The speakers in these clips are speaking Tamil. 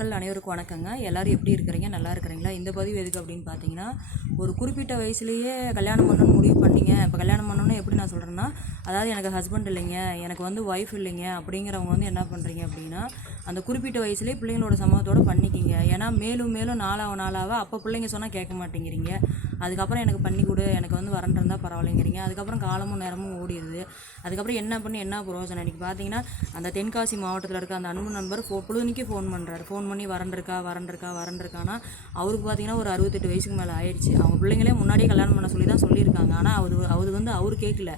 மக்கள் அனைவருக்கும் வணக்கங்க. எல்லோரும் எப்படி இருக்கிறீங்க? நல்லா இருக்கிறீங்களா? இந்த பதிவு எதுக்கு அப்படின்னு பார்த்தீங்கன்னா, ஒரு குறிப்பிட்ட வயசுலேயே கல்யாணம் பண்ணணும்னு முடிவு பண்ணிங்க. இப்போ கல்யாணம் பண்ணணும்னு எப்படி நான் சொல்கிறேன்னா, அதாவது எனக்கு ஹஸ்பண்ட் இல்லைங்க, எனக்கு ஒய்ஃப் இல்லைங்க அப்படிங்கிறவங்க என்ன பண்ணுறீங்க அப்படின்னா, அந்த குறிப்பிட்ட வயசுலேயே பிள்ளைங்களோட சம்மதத்தோடு பண்ணிக்கிங்க. ஏன்னா மேலும் மேலும் நாளாக அப்போ பிள்ளைங்க சொன்னால் கேட்க மாட்டேங்கிறீங்க. அதுக்கப்புறம் எனக்கு பண்ணி கொடு, எனக்கு வரன் இருந்தால் பரவாயில்லைங்கிறீங்க. அதுக்கப்புறம் காலமும் நேரமும் ஓடிடுது. அதுக்கப்புறம் என்ன பண்ணி என்ன பிரயோஜனம்? இன்றைக்கி பார்த்தீங்கன்னா, அந்த தென்காசி மாவட்டத்தில் இருக்க அந்த அன்பு நண்பர் பொழுதுனிக்கு ஃபோன் பண்ணுறாரு. ஃபோன் பண்ணி வரன் இருக்கானா அவருக்கு பார்த்தீங்கன்னா ஒரு 68 வயசுக்கு மேலே ஆயிடுச்சு. அவங்க பிள்ளைங்களே முன்னாடியே கல்யாணம் பண்ண சொல்லி தான் சொல்லியிருக்காங்க. ஆனால் அவர் கேட்கல.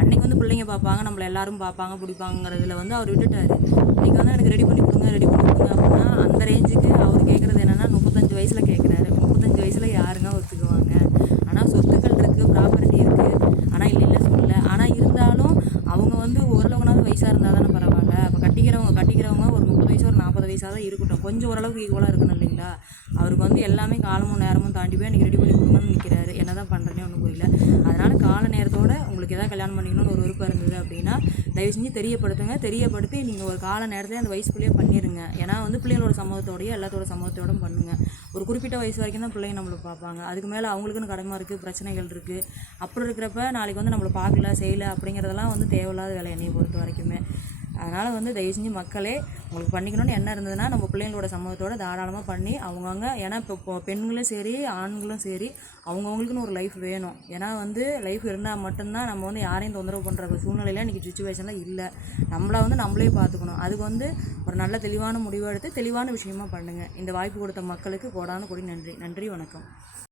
அன்றைக்கி பிள்ளைங்க பார்ப்பாங்க, நம்மளை எல்லாரும் பார்ப்பாங்க பிடிப்பாங்கிறதுல அவர் விட்டுட்டார். இன்றைக்கி எனக்கு ரெடி பண்ணி கொடுங்க அப்படின்னா அந்த ரேஞ்சுக்கு அவர் கேட்குறது என்னென்னா 35 வயசில் கேட்குறாரு. 35 வயசில் யாருங்க ஒத்துக்குவாங்க? ஆனால் சொத்துக்கள் இருக்குது, ப்ராப்பர்ட்டி இருக்குது. ஆனால் இல்லை சொல்லலை. ஆனால் இருந்தாலும் அவங்க ஓரளவுனாலும் வயசாக இருந்தால் தானே பரவாயில்ல. அப்போ கட்டிக்கிறவங்க ஒரு 30 வயசு ஒரு 40 வயசாக தான் இருக்கட்டும். கொஞ்சம் ஓரளவுக்கு ஈக்குவலாக இருக்கணும் இல்லைங்களா? அவருக்கு எல்லாமே காலமும் நேரமும் தாண்டி போய் எனக்கு ரெடி பண்ணி கொடுங்கன்னு நிற்கிறாரு. என்ன தான் பண்ணுறேனே ஒன்றும் புரியல. அதனால் கால நேரத்தோடு உங்களுக்கு எதாவது கல்யாணம் பண்ணிக்கணும்னு ஒரு விருப்பம் இருந்தது அப்படின்னா தயவு செஞ்சு தெரியப்படுத்தி நீங்கள் ஒரு கால நேரத்தில் அந்த வயசுக்குள்ளேயே பண்ணிடுங்க. ஏன்னா பிள்ளைங்களோட சம்மதத்தோடையோ எல்லாத்தோட சம்மதத்தோடும் பண்ணுங்கள். ஒரு குறிப்பிட்ட வயசு வரைக்கும் தான் பிள்ளைங்க நம்மளை பார்ப்பாங்க. அதுக்கு மேலே அவங்களுக்குன்னு கடமை இருக்குது, பிரச்சனைகள் இருக்குது. அப்புறம் இருக்கிறப்ப நாளைக்கு நம்மளை பார்க்கல செய்யலை அப்படிங்கிறதெல்லாம் தேவையில்லாத வேலை என்னையை பொறுத்த வரைக்குமே. அதனால் தயவு செஞ்சு மக்களே, உங்களுக்கு பண்ணிக்கணும்னு என்ன இருந்ததுன்னா நம்ம பிள்ளைங்களோட சம்மதத்தோடு தாராளமாக பண்ணி அவங்கவுங்க, ஏன்னா இப்போ பெண்களும் சரி ஆண்களும் சரி அவங்கவுங்களுக்குன்னு ஒரு லைஃப் வேணும். ஏன்னா லைஃப் இருந்தால் மட்டும்தான் நம்ம யாரையும் தொந்தரவு பண்ணுற சூழ்நிலையில் இன்றைக்கி சுச்சுவேஷனில் இல்லை. நம்மளே பார்த்துக்கணும். அதுக்கு ஒரு நல்ல தெளிவான முடிவு எடுத்து தெளிவான விஷயமா பண்ணுங்கள். இந்த வாய்ப்பு கொடுத்த மக்களுக்கு கோடான கோடி நன்றி. வணக்கம்.